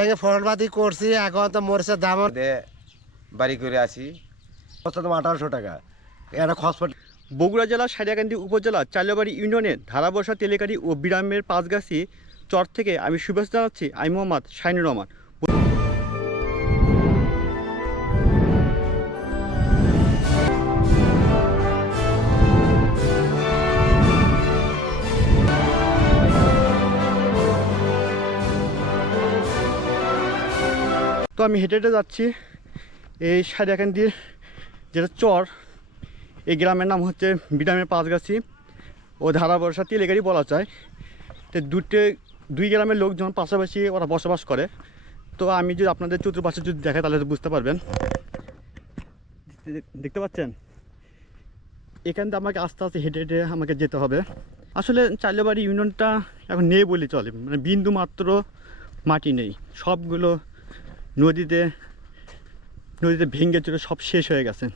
ভেঙে ফলবাদি করছি এখন তো মরিচের দাম দে বাড়ি করে আসি। আঠারোশো টাকা। একটা খসপট। বগুড়া জেলার সারিয়াকান্দি উপজেলা চালিয়াবাড়ি ইউনিয়নের ধারাবর্ষা তেলেকারি ও বিরামের পাঁচগাছি চর থেকে আমি শুভেচ্ছা জানাচ্ছি আমি মোহাম্মদ শাইনুর রহমান। তো আমি হেঁটে হেঁটে যাচ্ছি। এই সারিয়াকান্দির যেটা চর, এই গ্রামের নাম হচ্ছে বিরামের পাঁচগাছি। ও ধারাবর্ষা তেলেগাড়ি বলা যায়। তো দুটো দুই গ্রামের লোকজন পাশাপাশি ওরা বসবাস করে। তো আমি যদি আপনাদের চতুর্পাশে যদি দেখে তাহলে বুঝতে পারবেন। দেখতে পাচ্ছেন? এখান থেকে আমাকে আস্তে আস্তে হেঁটে হেঁটে আমাকে যেতে হবে। আসলে চাইলেবাড়ি ইউনিয়নটা এখন নেই বলে চলে। মানে বিন্দু মাত্র মাটি নেই। সবগুলো নদীতে নদীতে ভেঙে চলে সব শেষ হয়ে গেছে।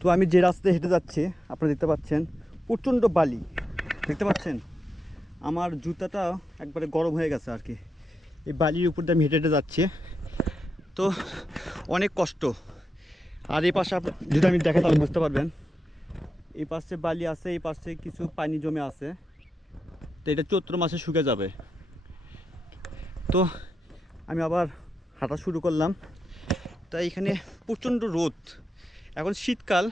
তো আমি যে রাস্তায় হেঁটে যাচ্ছি, আপনারা দেখতে পাচ্ছেন, প্রচণ্ড বালি। দেখতে পাচ্ছেন? আমার জুতাটাও একবারে গরম হয়ে গেছে আর কি। এই বালির উপর দিয়ে আমি হেঁটে হেঁটে যাচ্ছি। তো অনেক কষ্ট। আর এই পাশে যদি আমি দেখে তাহলে বুঝতে পারবেন। এই পাশে বালি আছে, এই পাশে কিছু পানি জমে আছে। তো এটা চৈত্র মাসে শুকে যাবে। তো আমি আবার হাঁটা শুরু করলাম। তাই এখানে প্রচণ্ড রোদ। এখন শীতকাল।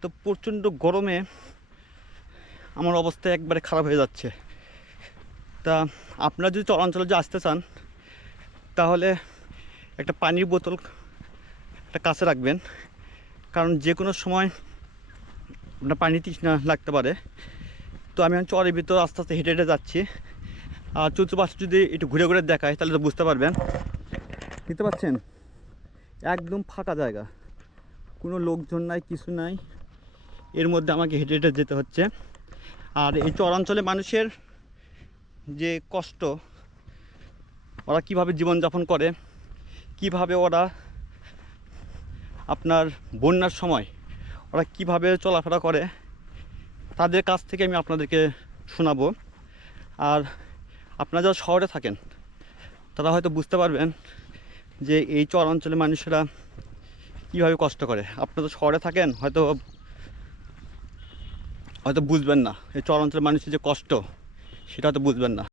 তো প্রচণ্ড গরমে আমার অবস্থা একবারে খারাপ হয়ে যাচ্ছে। তা আপনারা যদি চরাঞ্চলে যে আসতে চান, তাহলে একটা পানির বোতল একটা কাছে রাখবেন। কারণ যে কোনো সময় আপনার পানি তৃষ্ণা লাগতে পারে। তো আমি এখন চরের ভিতর আস্তে আস্তে হেঁটে হেঁটে যাচ্ছি। আর চতুর্পাশে যদি একটু ঘুরে ঘুরে দেখায় তাহলে তো বুঝতে পারবেন। দেখতে পাচ্ছেন? একদম ফাঁকা জায়গা। কোনো লোকজন নাই, কিছু নাই। এর মধ্যে আমাকে হেঁটে হেঁটে যেতে হচ্ছে। আর এই চরাঞ্চলে মানুষের যে কষ্ট, ওরা কীভাবে জীবনযাপন করে, কীভাবে ওরা আপনার বন্যার সময় ওরা কীভাবে চলাফেরা করে, তাদের কাছ থেকে আমি আপনাদেরকে শোনাবো। আর আপনারা যারা শহরে থাকেন, তারা হয়তো বুঝতে পারবেন যে এই চর অঞ্চলের মানুষেরা কীভাবে কষ্ট করে? আপনারা তো শহরে থাকেন, হয়তো হয়তো বুঝবেন না। এই চর অঞ্চলের মানুষের যে কষ্ট, সেটা হয়তো বুঝবেন না।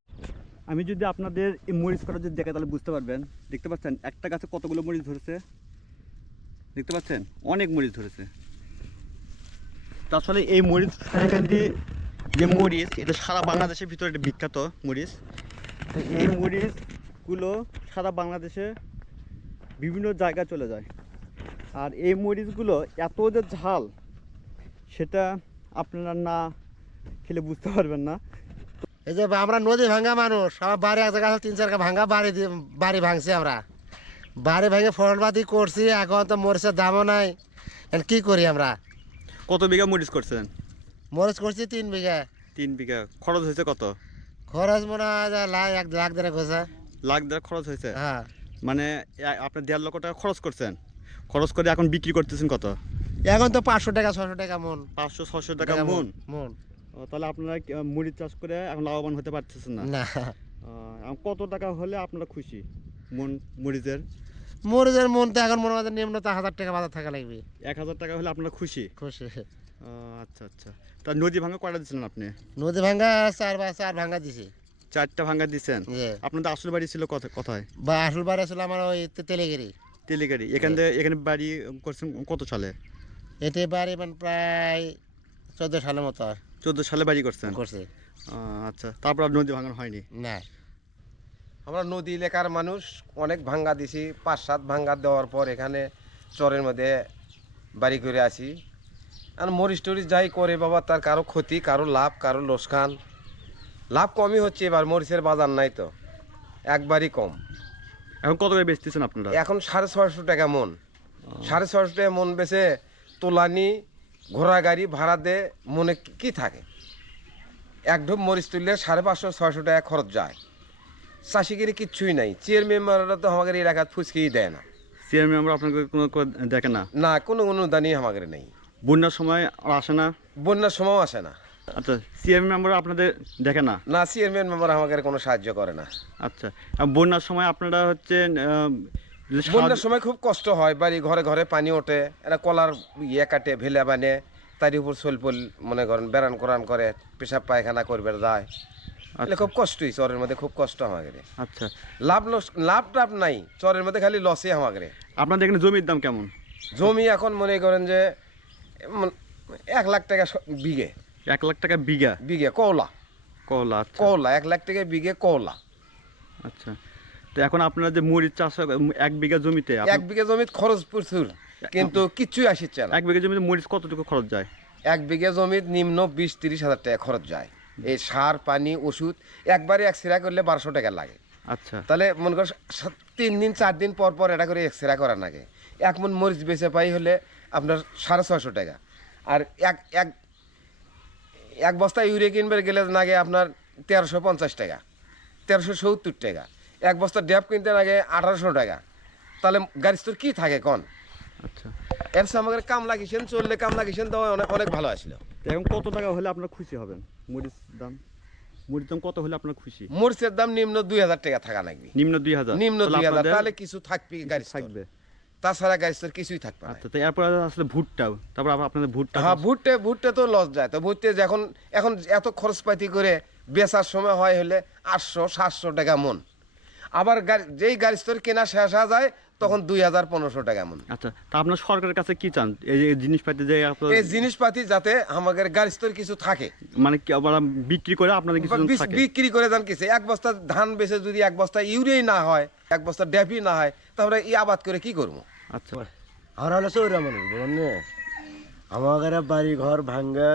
আমি যদি আপনাদের এই মরিচ কটা যদি দেখে, তাহলে বুঝতে পারবেন। দেখতে পাচ্ছেন, একটা গাছে কতগুলো মরিচ ধরেছে? দেখতে পাচ্ছেন? অনেক মরিচ ধরেছে। আসলে এই মরিচ যে মরিচ, এটা সারা বাংলাদেশের ভিতরে একটা বিখ্যাত মরিচ। এই মরিচগুলো সারা বাংলাদেশে বিভিন্ন জায়গায় চলে যায়। আর এই মরিচগুলো এত যে ঝাল সেটা আপনারা না খেলে বুঝতে পারবেন না। এই যে আমরা নদী ভাঙ্গা মানুষ আমার বাড়ি এক জায়গায় তিন চারটা ভাঙ্গা বাড়ি দিয়ে বাড়ি ভাঙছি আমরা। বাড়ি ভেঙে ফলবাদি করছি এখন তো মরিচের দামও নাই। কি করি আমরা? কত বিঘা মরিচ করছেন? মরিচ করছি তিন বিঘা। তিন বিঘা। খরচ হয়েছে কত? খরচ মনে হয় লাখ এক লাখ দেড়েক হয়েছে। লাখ দেড় খরচ হয়েছে? হ্যাঁ। মানে আপনি দেড় লক্ষ টাকা খরচ করছেন। খরচ করে এখন বিক্রি করতেছেন কত? এখন তো পাঁচশো টাকা ছশো টাকা মন। পাঁচশো ছশো টাকা মন? মন। ও, তাহলে আপনারা কি, আহ, মরিচ চাষ করে এখন লাভবান হতে পারতেছেন না? না। আহ, এখন কত টাকা হলে আপনারা খুশি? মন মরিচের মরিচের মন তো এখন মনে হয় যে নিম্ন তো হাজার টাকা বাজার থাকা লাগবে। এক হাজার টাকা হলে আপনারা খুশি? খুশি। আহ, আচ্ছা আচ্ছা। তা নদী ভাঙা কয়টা দিচ্ছিলেন আপনি? নদী ভাঙ্গা চার বা চার ভাঙ্গা দিছি। চারটা ভাঙ্গা দিচ্ছেন আপনাদের আসল বাড়ি ছিল কোথায়? বা আসল বাড়ি আসলে আমার ওই তেলেগিরি। তেলিগাড়ি এখান থেকে এখানে বাড়ি করছেন কত সালে? এতে বাড়ি মানে প্রায় চোদ্দ সালের মতো চোদ্দ সালে বাড়ি করছেন? করছে। আচ্ছা। তারপর আর নদী ভাঙানো হয়নি? না। আমরা নদী এলাকার মানুষ অনেক ভাঙ্গা দিছি। পাঁচ সাত ভাঙ্গা দেওয়ার পর এখানে চরের মধ্যে বাড়ি করে আসি। আর মরিচ টরিচ যাই করে বাবা তার কারও ক্ষতি কারও লাভ কারও লোসকান লাভ কমই হচ্ছে এবার মরিচের বাজার নাই তো। একবারই কম। এখন কত করে বেচতেছেন আপনারা? এখন সাড়ে ছয়শো টাকা মন। সাড়ে ছয়শো টাকা মন বেছে তোলানি ঘোড়া গাড়ি ভাড়া দে মনে কি- থাকে? এক ঢোপ মরিচ তুললে সাড়ে পাঁচশো ছয়শো টাকা খরচ যায়। চাষিগিরি কিচ্ছুই নাই। চেয়ার মেম্বাররা তো আমাদের এই এলাকাত ফুচকেই দেয় না। চেয়ার মেম্বার আপনাকে কোনো দেখে না? না কোনো অনুদানই আমাদের নেই। বন্যার সময় আসে না? বন্যার সময়ও আসে না। আচ্ছা সিএম মেম্বার আপনাদের দেখে না? না চেয়ারম্যান মেম্বার আমাকে কোনো সাহায্য করে না। আচ্ছা বন্যার সময় আপনারা হচ্ছে বন্যার সময় খুব কষ্ট হয় বাড়ি ঘরে ঘরে পানি ওঠে এরা কলার ইয়ে কাটে ভেলে বানে তার উপর সলপল মনে করেন বেড়ান কোরআন করে পেশাব পায়খানা করবে যায়। এলে খুব কষ্টই চরের মধ্যে খুব কষ্ট আমাকে আচ্ছা। লাভ লস লাভ টাভ নাই চরের মধ্যে খালি লসই আমাকে আপনাদের এখানে জমির দাম কেমন? জমি এখন মনে করেন যে এক লাখ টাকা বিঘে। এক লাখ টাকা বিঘা? বিঘে কওলা কলা আচ্ছা। কওলা এক লাখ টাকা বিঘে কওলা আচ্ছা। তো এখন আপনারা যে মরিচ চাষ এক বিঘা জমিতে এক বিঘে জমিত খরচ প্রচুর কিন্তু কিচ্ছুই আসিচ্ছে না। এক বিঘা জমিতে মরিচ কতটুকু খরচ যায়? এক বিঘে জমির নিম্ন বিশ তিরিশ হাজার টাকা খরচ যায়। এই সার পানি ওষুধ একবারে এক্সরে করলে বারোশো টাকা লাগে। আচ্ছা। তাহলে মনে কর তিন দিন চার দিন পর পর এটা করে এক্সরে করা লাগে। এক মন মরিচ বেচে পাই হলে আপনার সাড়ে ছয়শো টাকা। আর এক এক এক বস্তা ইউরিয়া কিনবে গেলে লাগে আপনার তেরোশো পঞ্চাশ টাকা তেরোশো সত্তর টাকা। এক বস্তা ড্যাপ কিনতে লাগে আঠারোশো টাকা। তাহলে গাড়ি তোর কী থাকে কন? আচ্ছা। এর আমাদের কামলা কিসেন চললে কাম লাগিয়েছেন তো অনেক অনেক ভালো আসলো। এখন কত টাকা হলে আপনার খুশি হবেন? মরিচ দাম? মরিচ দাম কত হলে আপনার খুশি? মরিচের দাম নিম্ন দুই হাজার টাকা থাকা লাগবে। নিম্ন দুই হাজার। নিম্ন দুই হাজার তাহলে কিছু থাকবে গাড়ি থাকবে। তাছাড়া তোর কিছুই থাকবে না। আচ্ছা তো এরপর আসলে ভুট্টাও। তারপর আপনাদের ভুট্টা হ্যাঁ ভুট্টে ভুট্টে তো লস যায়। তো ভুট্টে যখন এখন এত খরচপাতি করে বেচার সময় হয় হলে আটশো সাতশো টাকা মন। আবার গাড়ি যেই গাড়ি তোর কেনা শেষ হয়ে যায় তখন দুই হাজার পনেরোশো টাকা মন আচ্ছা তা আপনার সরকারের কাছে কি চান? এই জিনিসপাতি যে এই জিনিসপাতি যাতে আমাদের গাড়ি তোর কিছু থাকে। মানে কি আবার বিক্রি করে আপনাদের কিছু বিক্রি করে দেন কিছু। এক বস্তা ধান বেচে যদি এক বস্তা ইউরিয়াই না হয় এক বস্তা ড্যাপি না হয় তাহলে এই আবাদ করে কি করব? আচ্ছা। আমরা হলো মানুষ আমাদের বাড়ি ঘর ভাঙ্গে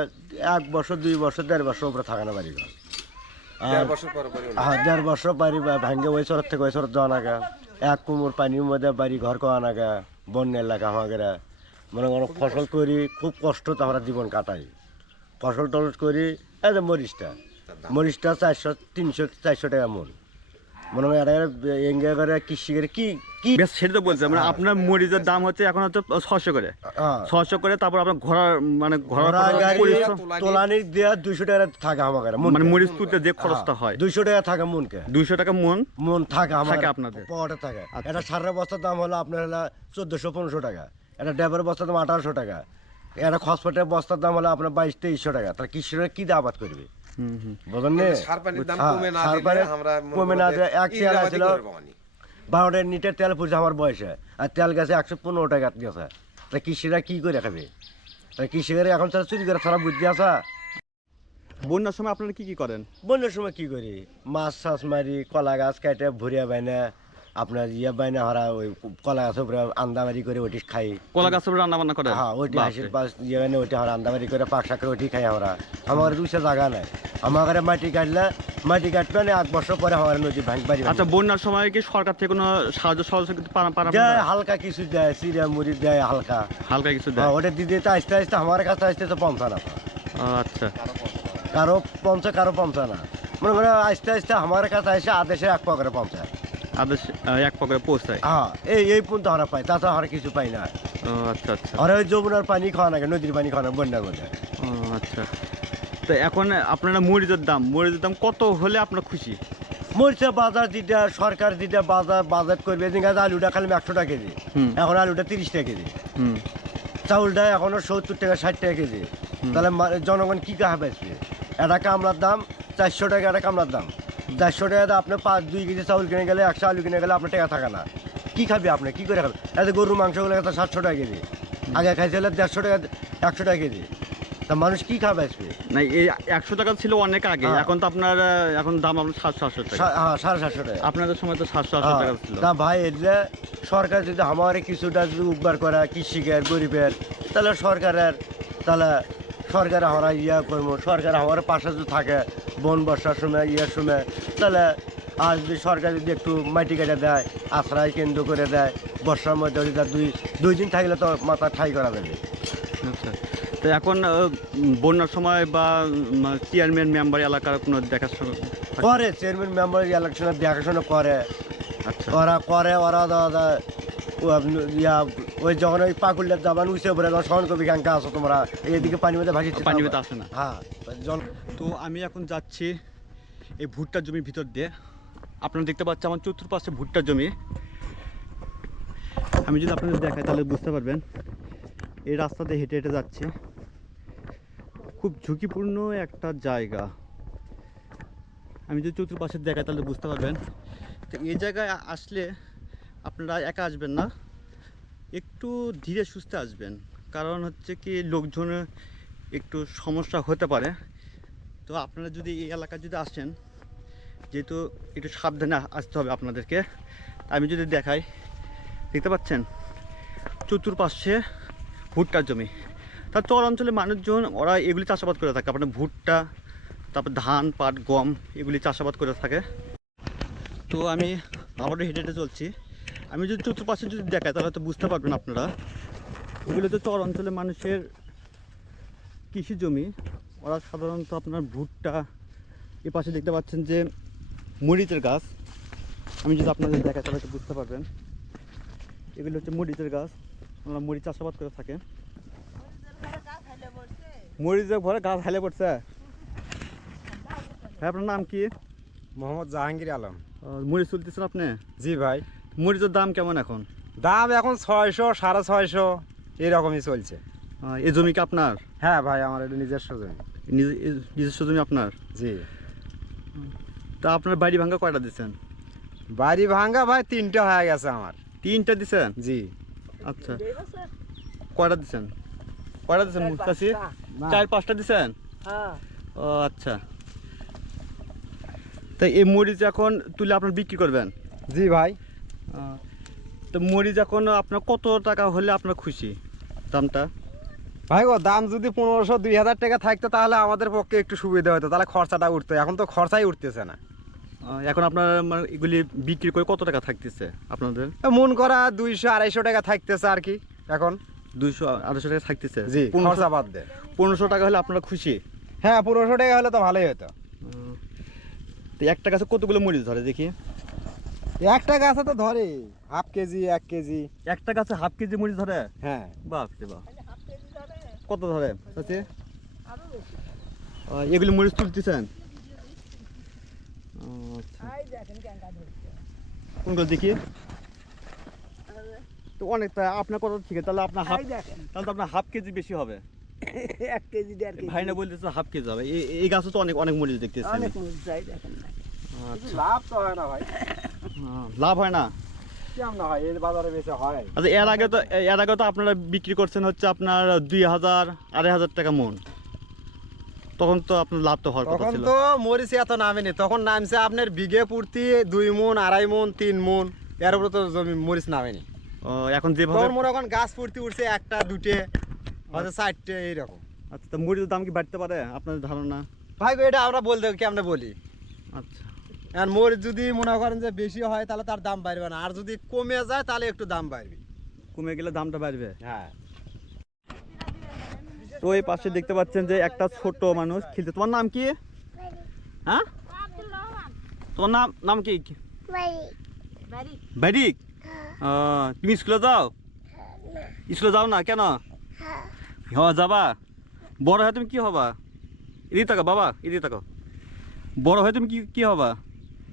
এক বছর দুই বছর দেড় বছর উপরে থাকে না বাড়ি ঘর আর বছর পর পরে হ্যাঁ দেড় বছর বাড়ি ভাঙ্গে ওই শরৎ থেকে ওই শরৎ যাওয়া নাগা এক কোমর পানির মধ্যে বাড়ি ঘর করা নাগা বন্যা এলাকা আমাদের মনে করো ফসল করি, খুব কষ্ট তো আমরা জীবন কাটাই। ফসল টসল করি, এই যে মরিচটা। মরিচটা চারশো, তিনশো, চারশো টাকা মন। মনে হয় এটা এঙ্গে করে কৃষি করে কি কি? বেশ সেটা তো বলছে মানে আপনার মরিচের দাম হচ্ছে এখন হচ্ছে ছশো করে। ছশো করে তারপর আপনার ঘোড়ার মানে ঘোড়া তোলানি দেওয়া দুইশো টাকা থাকে মানে মরিচ তুলতে যে খরচটা হয়। দুইশো টাকা থাকে মনকে। দুইশো টাকা মন মন থাকে আমার থাকে আপনাদের? পকেটে থাকে। আচ্ছা। এটা সারের বস্তার দাম হলো আপনার হলো চোদ্দোশো পনেরোশো টাকা। এটা ড্যাবের বস্তার দাম আঠারোশো টাকা। এটা খসপেটের বস্তার দাম হলো আপনার বাইশ তেইশশো টাকা। তার কৃষিরা কি দিয়ে আবাদ করবে? হ্যাঁ। বারোটা লিটার তেল পড়ছে আমার বয়সে। আর তেল গেছে একশো পনেরো টাকা গেছে। তা কৃষিরা কি করে খাবে? তা কৃষিরা এখন তারা চুরি করে তারা বুদ্ধি আসা বন্যার সময় আপনারা কি কি করেন? বন্যার সময় কি করি? মাছ টাছ মারি কলা গাছ কেটে ভরিয়া বাইনা আপনার ইয়ে বাইনা হারা ওই কলা গাছের উপরে আন্দামারি করে ওটি খাই। কলা গাছের উপরে রান্না বান্না করে? হ্যাঁ ওইটি হাসির পাশ ইয়ে বাইনা ওইটি হারা আন্দামারি করে পাক শাক করে ওটি খাই আমরা আমার দুইশো জায়গা নাই। আমার ঘরে মাটি কাটলে মাটি কাটবে না এক বছর পরে আমার নদী ভাঙ পারি আচ্ছা বন্যার সময় কি সরকার থেকে কোনো সাহায্য সহযোগিতা দেয়? হালকা কিছু দেয় সিরিয়া মুড়ি দেয় হালকা। হালকা কিছু দেয়? হ্যাঁ, ওটা দিতে দিতে আস্তে আস্তে আমার কাছে আসতে তো পঞ্চান্ন আচ্ছা। কারও পঞ্চা কারও পঞ্চান্ন মনে করে আস্তে আস্তে আমার কাছে এসে আদেশে এক পকেটে পঞ্চায় আদেশ এক পৌঁছায়? হ্যাঁ এই এই পর্যন্ত পাই তাছাড়া কিছু পাই না। আচ্ছা আচ্ছা। আর ওই যমুনার পানি খাওয়া নদীর পানি খাওয়া না আচ্ছা। তো এখন আপনারা মরিচের দাম মরিচের দাম কত হলে আপনার খুশি? বাজার দিতে সরকার দিতে বাজার বাজার করবে আলুটা খালি একশো টাকা কেজি এখন আলুটা তিরিশ টাকা কেজি। হুম। চাউলটা এখনও সত্তর টাকা ষাট টাকা কেজি। তাহলে জনগণ কি কাহা বেচবে? একটা কামলার দাম চারশো টাকা একটা কামলার দাম। চারশো টাকা দিয়ে আপনি পাঁচ দুই কেজি চাউল কিনে গেলে একশো আলু কিনে গেলে আপনার টাকা থাকে না। কি খাবে আপনি? কি করে খাবে? এত গরুর মাংসগুলো তো সাতশো টাকা কেজি। আগে খাইছিল দেড়শো টাকা একশো টাকা কেজি। তা মানুষ কি খাবে আসবে না এই একশো টাকা ছিল অনেক আগে। হ্যাঁ। এখন তো আপনার এখন দাম আপনার সাতশো আটশো টাকা হ্যাঁ সাড়ে সাতশো টাকা। আপনাদের সময় তো সাতশো আটশো হ্যাঁ, টাকা ছিল। তা ভাই এটা সরকার যদি আমার কিছুটা যদি উপকার করে কৃষিকের গরিবের তাহলে সরকারের তাহলে সরকার আমরা ইয়া করব সরকার আমার পাশে যদি থাকে বন বর্ষার সময় ইয়ের সময় তাহলে আর যদি সরকার যদি একটু মাটি কেটে দেয় আশ্রয় কেন্দ্র করে দেয় বর্ষার মধ্যে যদি দুই দুই দিন থাকলে তো মাথা ঠাই করা যাবে। আচ্ছা। তো এখন বন্যার সময় বা চেয়ারম্যান মেম্বার এলাকার কোনো দেখাশোনা করে চেয়ারম্যান মেম্বার ইলেকশনে দেখাশোনা করে। আচ্ছা। ওরা করে ওরা দাদা ইয়া ওই যখন ওই পাকুলের যাবান উঠে পড়ে তখন সহন কবি গাঙ্কা আসো তোমরা এদিকে পানি মধ্যে ভাসিচ্ছে পানি মধ্যে আসে না। হ্যাঁ। তো আমি এখন যাচ্ছি এই ভুট্টার জমির ভিতর দিয়ে। আপনারা দেখতে পাচ্ছেন আমার চতুর্পাশে ভুট্টার জমি। আমি যদি আপনাদের দেখাই তাহলে বুঝতে পারবেন, এই রাস্তাতে হেঁটে হেঁটে যাচ্ছি। খুব ঝুঁকিপূর্ণ একটা জায়গা। আমি যদি চতুর্পাশে দেখাই তাহলে বুঝতে পারবেন। তো এই জায়গায় আসলে আপনারা একা আসবেন না, একটু ধীরে সুস্থে আসবেন। কারণ হচ্ছে কি, লোকজনের একটু সমস্যা হতে পারে। তো আপনারা যদি এই এলাকায় যদি আসেন, যেহেতু একটু সাবধানে আসতে হবে আপনাদেরকে আমি যদি দেখাই, দেখতে পাচ্ছেন? চতুর্পাশে ভুট্টার জমি। তার চর অঞ্চলে মানুষজন, ওরা এগুলি চাষাবাদ করে থাকে। আপনার ভুট্টা, তারপর ধান, পাট, গম, এগুলি চাষাবাদ করে থাকে। তো আমি আবারও হেঁটে হেঁটে চলছি। আমি যদি চতুর্পাশে যদি দেখাই, তাহলে তো বুঝতে পারবেন আপনারা। এগুলো তো চর অঞ্চলে মানুষের কৃষি জমি। ওরা সাধারণত আপনার ভুট্টা এ পাশে দেখতে পাচ্ছেন যে মরিচের গাছ। আমি যদি আপনাদের দেখা তাহলে বুঝতে পারবেন। এগুলো হচ্ছে মরিচের গাছ। ওরা মরিচ চাষাবাদ করে থাকে। মরিচের ঘরে গাছ হাইলে পড়ছে। হ্যাঁ আপনার নাম কি? মোহাম্মদ জাহাঙ্গীর আলম। মরিচ তুলতেছেন আপনি? জি ভাই। মরিচের দাম কেমন এখন? দাম এখন ছয়শো সাড়ে ছয়শো এরকমই চলছে। এই জমি কি আপনার? হ্যাঁ ভাই আমার এটা নিজস্ব জমি। নিজস্ব জমি আপনার? জি। তা আপনার বাড়ি ভাঙ্গা কয়টা দিচ্ছেন বাড়ি ভাঙ্গা ভাই তিনটে হয়ে গেছে আমার। তিনটা দিচ্ছেন জি। আচ্ছা। কয়টা দিচ্ছেন কয়টা দিচ্ছেন মুস্তাসি চার পাঁচটা দিচ্ছেন ও আচ্ছা। তা এই মরিচ এখন তুলে আপনার বিক্রি করবেন? জি ভাই। তো মরিচ এখন আপনার কত টাকা হলে আপনার খুশি? দামটা? ভাই গো দাম যদি পনেরোশো দুই হাজার টাকা থাকতো তাহলে আমাদের পক্ষে একটু সুবিধা হতো। তাহলে খরচাটা উঠতো। এখন তো খরচাই উঠতেছে না। এখন আপনার মানে এগুলি বিক্রি করে কত টাকা থাকতেছে আপনাদের? মন করা দুইশো আড়াইশো টাকা থাকতেছে আর কি এখন। দুইশো আড়াইশো টাকা থাকতেছে? জি খরচা বাদ দে। পনেরোশো টাকা হলে আপনারা খুশি? হ্যাঁ পনেরোশো টাকা হলে তো ভালোই হতো। তো একটা গাছে কতগুলো মরিচ ধরে দেখি? একটা গাছে তো ধরে হাফ কেজি এক কেজি। একটা গাছে হাফ কেজি মরিচ ধরে? হ্যাঁ। বাপ রে বাপ। কত ধরে? আছে এগুলি মরিচ তুলতেছেন? আচ্ছা। কোনগুলো দেখি? তো অনেকটা আপনার কত ঠিক আছে তাহলে আপনার হাফ তাহলে তো আপনার হাফ কেজি বেশি হবে। এক কেজি দেড় কেজি। ভাই না বলতেছে হাফ কেজি হবে। এই- এই গাছে তো অনেক অনেক মরিচ দেখতেছি অনেক মরিচ চাই দেখেন না। আচ্ছা। লাভ তো হয় না ভাই। লাভ হয় না? আচ্ছা এর আগে তো এর আগে তো আপনারা বিক্রি করছেন হচ্ছে আপনার দুই হাজার আড়াই হাজার টাকা মন। তখন তো আপনার লাভ তো হওয়ার কথা ছিল। তো মরিচ এত নামেনি তখন নামছে আপনার বিঘে প্রতি দুই মন আড়াই মন তিন মন এর উপরে তো জমি মরিচ নামেনি। ও, এখন যেভাবে মনে এখন গাছ প্রতি উঠছে একটা দুটে হয়তো চারটে এইরকম। আচ্ছা তো মরিচের দাম কি বাড়তে পারে আপনার ধারণা? ভাই এটা আমরা বলতে কি আমরা বলি? আচ্ছা। আর মরিচ যদি মনে করেন যে বেশি হয় তাহলে তার দাম বাড়বে না। আর যদি কমে যায় তাহলে একটু দাম বাড়বে। কমে গেলে দামটা বাড়বে? হ্যাঁ। তো এই পাশে দেখতে পাচ্ছেন যে একটা ছোট মানুষ খেলছে। তোমার নাম কি? হ্যাঁ? তোমার নাম নাম কি? ব্যারিক ও, তুমি স্কুলে যাও? স্কুলে যাও না? কেন? হ্যাঁ যাবা। বড় হয়ে তুমি কি হবা? এদিকে তাকো বাবা এদিকে তাকো বড় হয়ে তুমি কি কি হবা?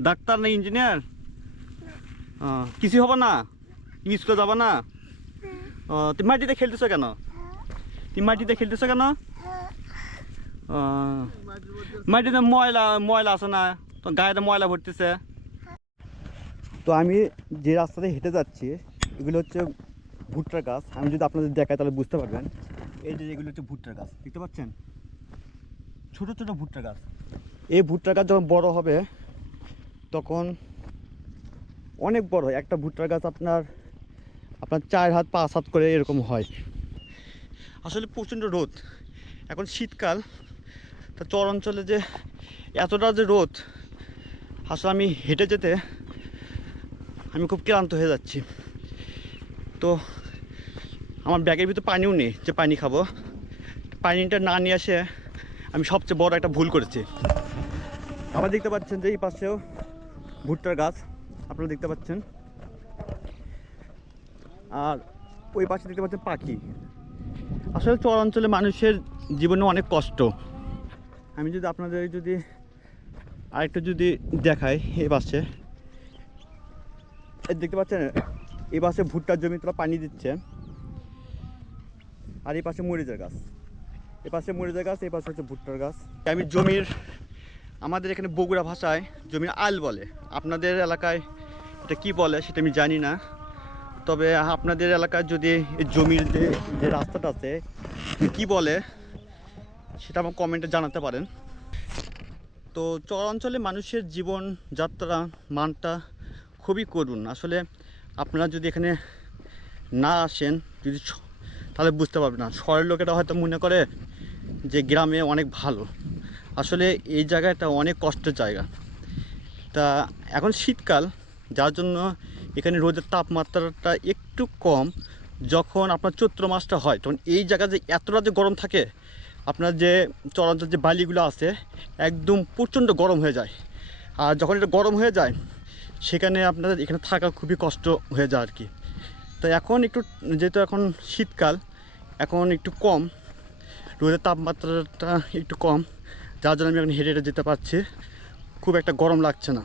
ডাক্তার না ইঞ্জিনিয়ার? কিছু হবা না? স্কুলে যাবা না? তুমি মাটিতে খেলতেছো কেন? তুমি মাটিতে খেলতেছো কেন? মাটিতে ময়লা ময়লা আছে না? তো গায়েতে ময়লা ভরতেছে। তো আমি যে রাস্তাতে হেঁটে যাচ্ছি, এগুলো হচ্ছে ভুট্টার গাছ। আমি যদি আপনাদের দেখাই, তাহলে বুঝতে পারবেন। এই যে এগুলো হচ্ছে ভুট্টার গাছ, দেখতে পাচ্ছেন? ছোট ছোট ভুট্টা গাছ। এই ভুট্টার গাছ যখন বড় হবে তখন অনেক বড় হয়। একটা ভুট্টার গাছ আপনার আপনার চার হাত, পাঁচ হাত করে এরকম হয়। আসলে প্রচণ্ড রোদ। এখন শীতকাল, তা চর অঞ্চলে যে এতটা যে রোদ, আসলে আমি হেঁটে যেতে আমি খুব ক্লান্ত হয়ে যাচ্ছি। তো আমার ব্যাগের ভিতরে পানিও নেই, যে পানি খাব। পানিটা না নিয়ে আসে আমি সবচেয়ে বড় একটা ভুল করেছি। আবার দেখতে পাচ্ছেন যে এই পাশেও ভুট্টার গাছ আপনারা দেখতে পাচ্ছেন। আর ওই পাশে দেখতে পাচ্ছেন পাখি। আসলে চর অঞ্চলে মানুষের জীবনে অনেক কষ্ট। আমি যদি আপনাদের যদি আরেকটা যদি দেখাই এই পাশে। দেখতে পাচ্ছেন এই পাশে ভুট্টার জমি তোরা পানি দিচ্ছে। আর এই পাশে মরিচের গাছ। এই পাশে মরিচের গাছ এই পাশে হচ্ছে ভুট্টার গাছ। আমি জমির আমাদের এখানে বগুড়া ভাষায় জমির আল বলে। আপনাদের এলাকায় এটা কি বলে সেটা আমি জানি না। তবে আপনাদের এলাকায় যদি জমির যে যে রাস্তাটা আছে কি বলে সেটা আমার কমেন্টে জানাতে পারেন। তো চরাঞ্চলে মানুষের জীবনযাত্রা মানটা খুবই করুন আসলে আপনারা যদি এখানে না আসেন, যদি তাহলে বুঝতে পারবেন না। শহরের লোকেরা হয়তো মনে করে যে গ্রামে অনেক ভালো। আসলে এই জায়গাটা অনেক কষ্টের জায়গা। তা এখন শীতকাল, যার জন্য এখানে রোদের তাপমাত্রাটা একটু কম। যখন আপনার চৈত্র মাসটা হয়, তখন এই জায়গায় যে এতটা যে গরম থাকে, আপনার যে চরাঞ্চল যে বালিগুলো আছে, একদম প্রচণ্ড গরম হয়ে যায়। আর যখন এটা গরম হয়ে যায়, সেখানে আপনাদের এখানে থাকা খুবই কষ্ট হয়ে যায় আর কি তো এখন একটু, যেহেতু এখন শীতকাল, এখন একটু কম, রোদের তাপমাত্রাটা একটু কম। যার জন্য আমি এখন হেঁটে হেঁটে যেতে পারছি। খুব একটা গরম লাগছে না।